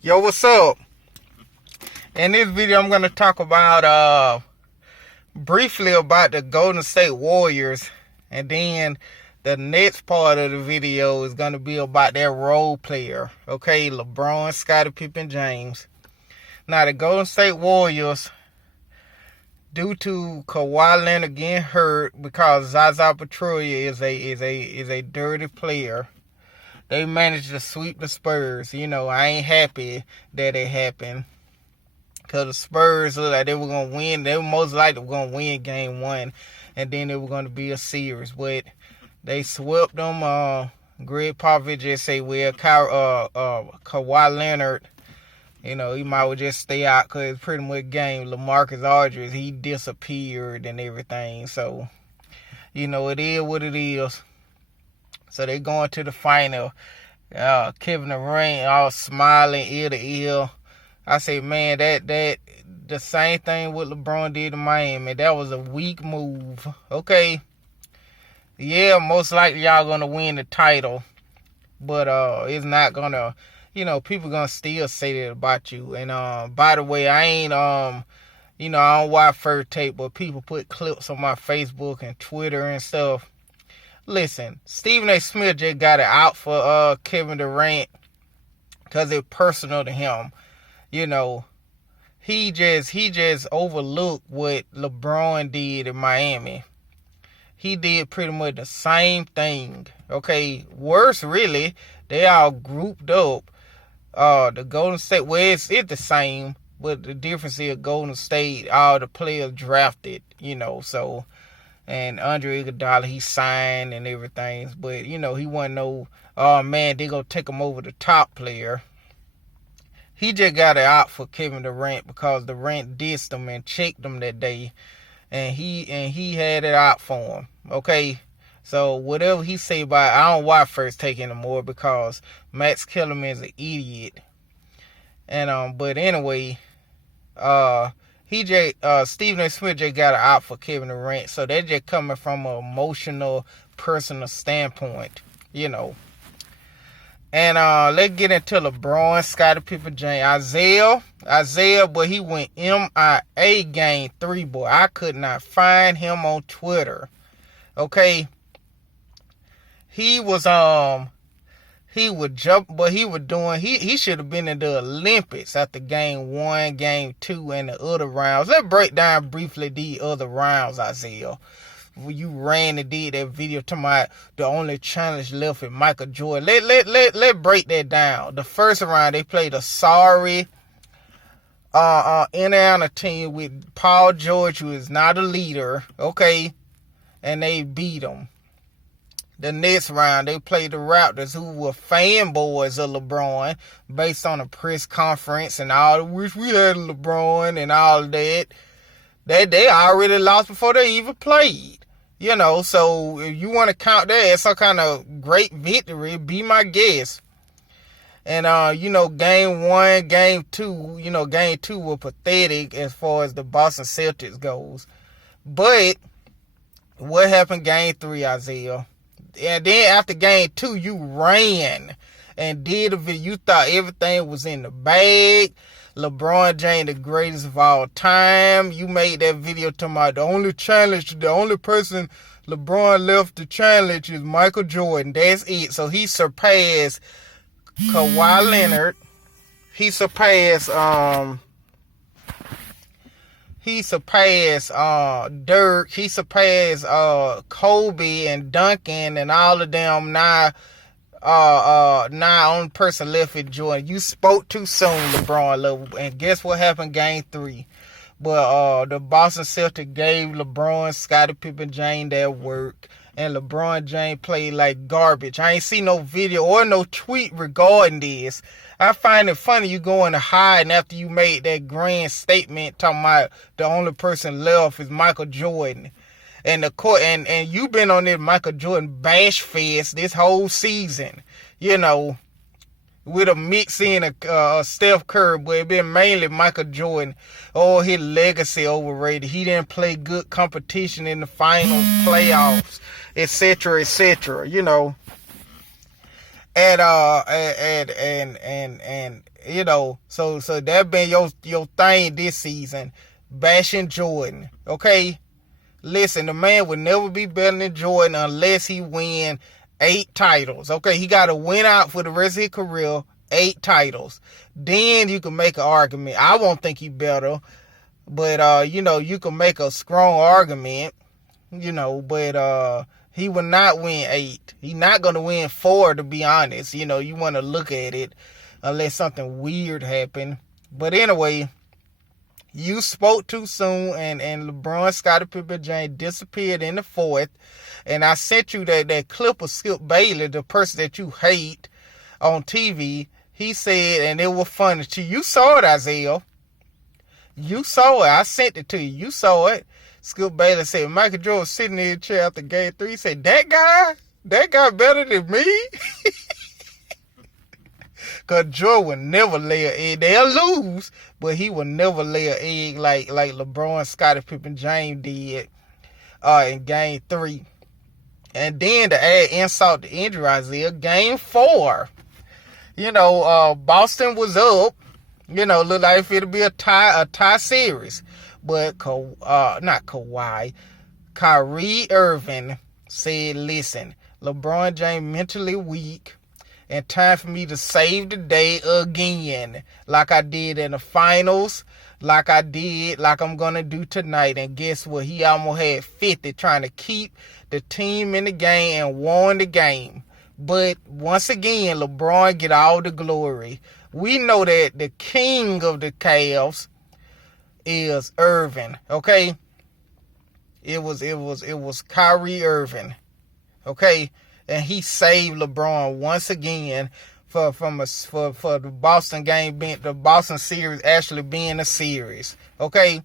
Yo, what's up? In this video, I'm going to talk about, briefly about the Golden State Warriors. And then the next part of the video is going to be about their role player. Okay, LeBron, Scottie Pippen, James. Now, the Golden State Warriors, due to Kawhi Leonard getting hurt because Zaza Pachulia is a dirty player, they managed to sweep the Spurs. You know, I ain't happy that it happened, because the Spurs looked like they were going to win. They were most likely going to win game one, and then it was going to be a series. But they swept them. Greg Popovich just say, well, Kawhi Leonard, you know, he might well just stay out because it's pretty much game. LaMarcus Aldridge, he disappeared and everything. So, you know, it is what it is. So they going to the final. Kevin Durant all smiling ear to ear. I say, man, that the same thing what LeBron did in Miami. That was a weak move. Okay. Yeah, most likely y'all gonna win the title. But it's not gonna, you know, people gonna still say that about you. And by the way, I ain't you know, I don't watch first tape, but people put clips on my Facebook and Twitter and stuff. Listen, Stephen A. Smith just got it out for Kevin Durant because it's personal to him. You know, he just overlooked what LeBron did in Miami. He did pretty much the same thing. Okay, worse really, they all grouped up. The Golden State, well, it's the same, but the difference is Golden State, all the players drafted, you know, so. And Andre Iguodala, he signed and everything. But, you know, he wasn't no, oh, man, they going to take him over the top player. He just got it out for Kevin Durant because Durant dissed him and checked him that day. And he had it out for him. Okay? So, whatever he say about it, I don't watch First Take anymore because Max Kellerman is an idiot. And, but anyway, Stephen A. Smith just got it out for Kevin Durant, so they're just coming from an emotional, personal standpoint, you know. And let's get into LeBron, Scottie Pippen, James, Isaiah, boy, he went MIA game 3, boy. I could not find him on Twitter. Okay, he would jump, but he should have been in the Olympics after game 1, game 2, and the other rounds. Let's break down briefly the other rounds, Isaiah. When you ran and did that video talking about the only challenge left with Michael Jordan. Let break that down. The first round, they played a sorry Indiana team with Paul George, who is not a leader, okay, and they beat them. The next round, they played the Raptors, who were fanboys of LeBron, based on a press conference and all. Wish we had LeBron and all of that. They already lost before they even played. You know, so if you want to count that as some kind of great victory, be my guest. And, you know, game 1, game 2, you know, game 2 were pathetic as far as the Boston Celtics goes. But what happened game 3, Isaiah? And then after game 2, you ran and did a video. You thought everything was in the bag. LeBron James, the greatest of all time. You made that video talking about the only person LeBron left to challenge is Michael Jordan. That's it. So he surpassed Kawhi Leonard. He surpassed Dirk. He surpassed Kobe and Duncan and all of them. Now only person left is Jordan. You spoke too soon, LeBron. And guess what happened game 3? But the Boston Celtics gave LeBron, Scottie Pippen, James their work. And LeBron James played like garbage. I ain't seen no video or no tweet regarding this. I find it funny you going to hide after you made that grand statement talking about the only person left is Michael Jordan. And the court and you've been on this Michael Jordan bash fest this whole season, you know, with a mix in a Steph Curry, but it been mainly Michael Jordan. Oh, his legacy overrated. He didn't play good competition in the finals, playoffs, etc., you know. And you know, so that been your thing this season, bashing Jordan. Okay, listen, the man would never be better than Jordan unless he win 8 titles. Okay, he got to win out for the rest of his career, 8 titles. Then you can make an argument. I won't think he better, but you know, you can make a strong argument. You know, but he will not win 8. He's not going to win 4, to be honest. You know, you want to look at it unless something weird happened. But anyway, you spoke too soon, and LeBron, Scottie Pippen, James disappeared in the 4th. And I sent you that clip of Skip Bayless, the person that you hate, on TV. He said, and it was funny to you. You saw it, Isaiah. You saw it. I sent it to you. You saw it. Skip Bayless said, Michael Jordan sitting in the chair after game 3. He said, that guy better than me? Because Jordan would never lay an egg. They'll lose, but he would never lay an egg like LeBron, Scottie Pippen, James did in game 3. And then to add insult to injury, Isaiah, game 4. You know, Boston was up. You know, looked like it'd be a tie series. But not Kawhi, Kyrie Irving said, listen, LeBron James mentally weak, and time for me to save the day again, like I did in the finals, like I'm going to do tonight. And guess what? He almost had 50 trying to keep the team in the game and won the game. But once again, LeBron get all the glory. We know that the king of the Cavs is Irving, okay? It was Kyrie Irving, okay? And he saved LeBron once again for the Boston game being the Boston series actually being a series, okay?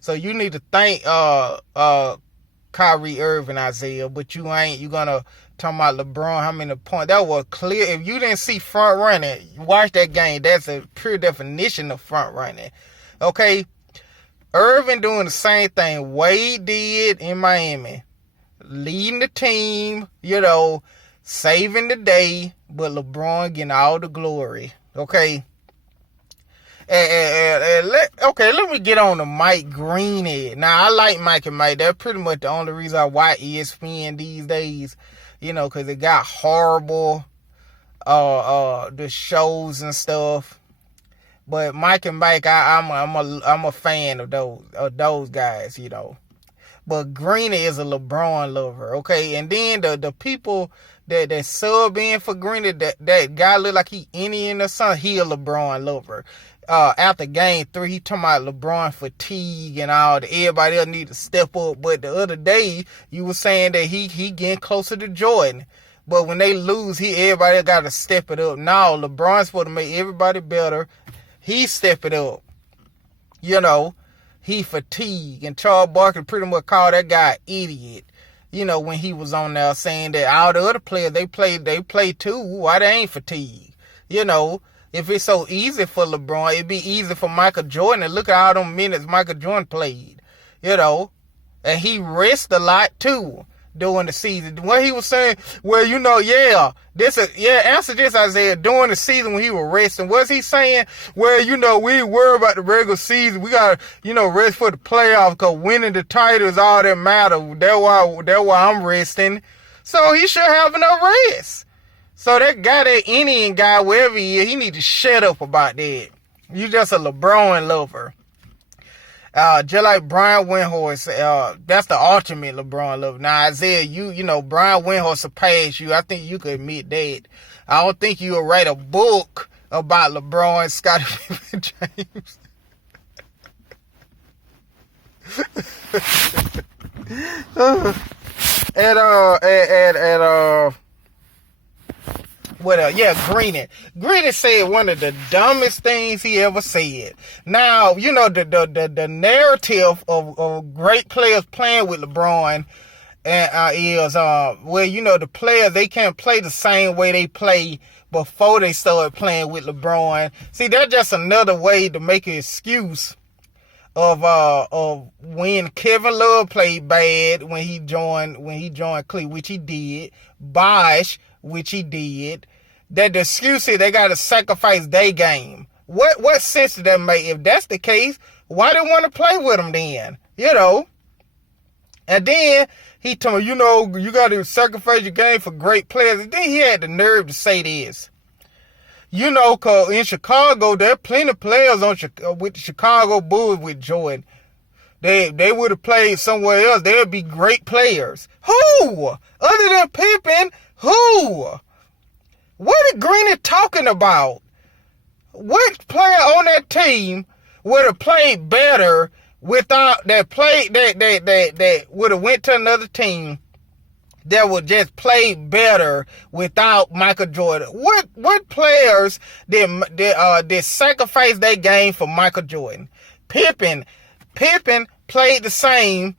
So you need to thank Kyrie Irving, Isaiah, but you gonna talk about LeBron, how many points. That was clear. If you didn't see front running, watch that game. That's a pure definition of front running, okay? Irving doing the same thing Wade did in Miami. Leading the team, you know, saving the day, but LeBron getting all the glory. Okay? Let me get on to Mike Green. Now, I like Mike and Mike. That's pretty much the only reason I watch ESPN these days, you know, because it got horrible, the shows and stuff. But Mike and Mike, I'm a fan of those guys, you know. But Greeny is a LeBron lover, okay? And then the people that sub in for Greeny, that guy look like he Indian or something, he a LeBron lover. After game 3, he talking about LeBron fatigue and all that. Everybody else need to step up. But the other day, you were saying that he getting closer to Jordan. But when they lose, everybody got to step it up. Now, LeBron's supposed to make everybody better. He step it up. You know, he fatigued. And Charles Barkley pretty much called that guy an idiot. You know, when he was on there saying that all the other players, they play too. Why they ain't fatigued? You know, if it's so easy for LeBron, it'd be easy for Michael Jordan. And look at all them minutes Michael Jordan played. You know, and he rested a lot too during the season. What he was saying, well, you know, answer this, Isaiah. During the season when he was resting, was he saying, well, you know, we ain't worried about the regular season. We got to, you know, rest for the playoffs because winning the title is all that matter. That's why I'm resting. So he should have enough rest. So that guy, that Indian guy, wherever he is, he need to shut up about that. You just a LeBron lover. Just like Brian Windhorst, that's the ultimate LeBron lover. Now, Isaiah, you know, Brian Windhorst surpassed you. I think you could admit that. I don't think you'll write a book about LeBron, Scottie Pippen, James. What else? Yeah, Greeny. Greeny said one of the dumbest things he ever said. Now, you know, the narrative of great players playing with LeBron is, well, you know, the players, they can't play the same way they play before they started playing with LeBron. See, that's just another way to make an excuse of when Kevin Love played bad when he joined Cleveland, which he did, Bosh, which he did, that the excuse is they got to sacrifice their game. What sense does that make? If that's the case, why they want to play with him then? You know. And then he told me, you know, you got to sacrifice your game for great players. And then he had the nerve to say this. You know, cause in Chicago, there are plenty of players with the Chicago Bulls with Jordan. They would have played somewhere else. They would be great players. Who? Other than Pippen, who? What is Greeny talking about? What player on that team would have played better without that would have went to another team that would just play better without Michael Jordan? What players did sacrifice their game for Michael Jordan? Pippen played the same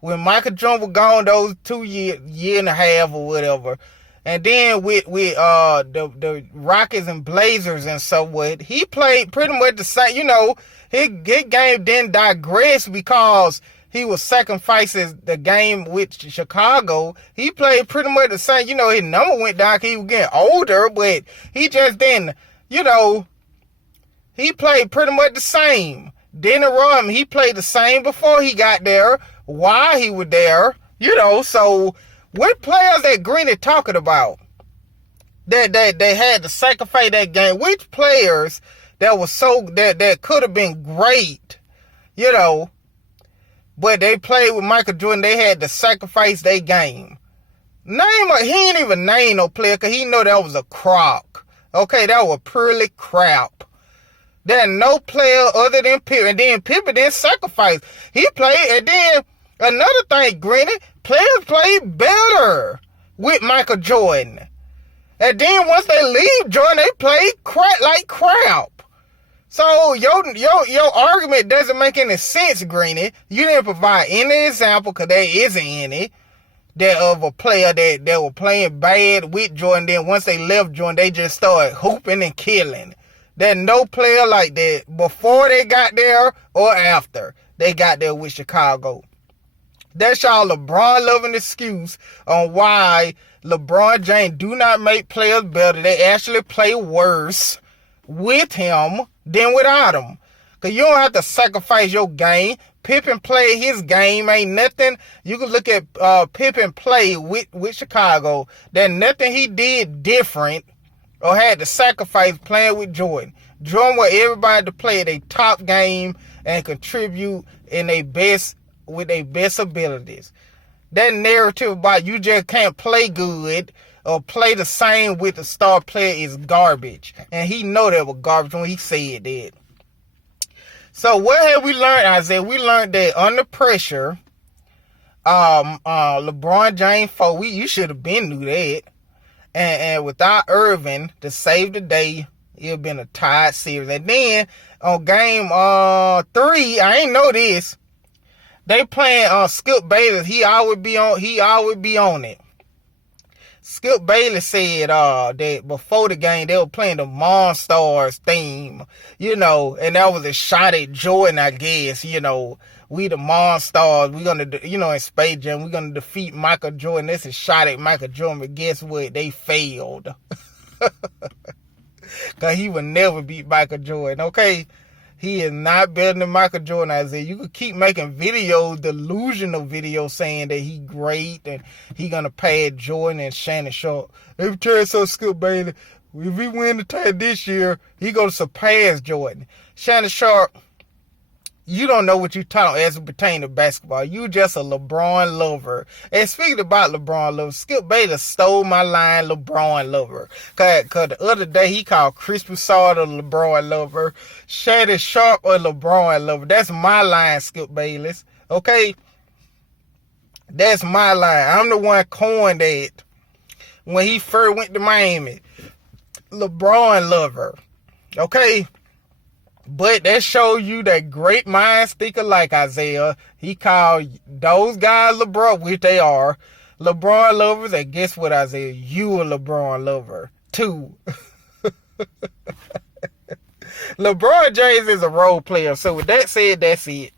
when Michael Jordan was gone those 2 year and a half or whatever. And then with the Rockets and Blazers and so what, he played pretty much the same. You know, his game didn't digress because he was sacrificing the game with Chicago. He played pretty much the same. You know, his number went down because he was getting older, but he just didn't, you know, he played pretty much the same. Dennis Rodman, he played the same before he got there, while he was there, you know. So what players that Greeny talking about that they had to sacrifice that game? Which players that was that could have been great, you know, but they played with Michael Jordan, they had to sacrifice their game? He ain't even name no player because he know that was a crock. Okay, that was purely crap. There's no player other than Pippen. And then Pippen didn't sacrifice. He played. And then another thing, Greeny, players played better with Michael Jordan. And then once they leave Jordan, they played like crap. So your argument doesn't make any sense, Greeny. You didn't provide any example, because there isn't any, that of a player that were playing bad with Jordan. Then once they left Jordan, they just started hooping and killing. There's no player like that before they got there or after they got there with Chicago. That's y'all LeBron loving excuse on why LeBron James do not make players better. They actually play worse with him than without him. Because you don't have to sacrifice your game. Pippen played his game. Ain't nothing. You can look at Pippen play with Chicago. There's nothing he did different or had to sacrifice playing with Jordan. Jordan want everybody to play their top game and contribute in with their best abilities. That narrative about you just can't play good or play the same with a star player is garbage. And he know that was garbage when he said that. So what have we learned, Isaiah? We learned that under pressure, LeBron James, you should have been knew that. And without Irving to save the day, it would have been a tied series. And then on game 3, I ain't know this, they playing Skip Bayless. He always be on it. Skip Bayless said that before the game they were playing the Monstars theme, you know, and that was a shot at Jordan, I guess, you know. We the Monstars, we gonna, you know, in Space Jam, we gonna defeat Michael Jordan. This is shot at Michael Jordan, but guess what? They failed. Because he would never beat Michael Jordan, okay? He is not better than Michael Jordan, Isaiah. You could keep making videos, delusional videos, saying that he great and he gonna pass Jordan and Shannon Sharp. Every time so Skip Bayless, if he win the title this year, he gonna surpass Jordan. Shannon Sharp, you don't know what you're talking as it pertains to basketball. You just a LeBron lover. And speaking about LeBron lover, Skip Bayless stole my line, LeBron lover. Cause the other day he called Chris Broussard a LeBron lover, Shannon Sharp a LeBron lover. That's my line, Skip Bayless. Okay? That's my line. I'm the one coined that when he first went to Miami. LeBron lover. Okay? But that shows you that great minds think alike, Isaiah. He called those guys LeBron, which they are, LeBron lovers. And guess what, Isaiah? You a LeBron lover, too. LeBron James is a role player. So with that said, that's it.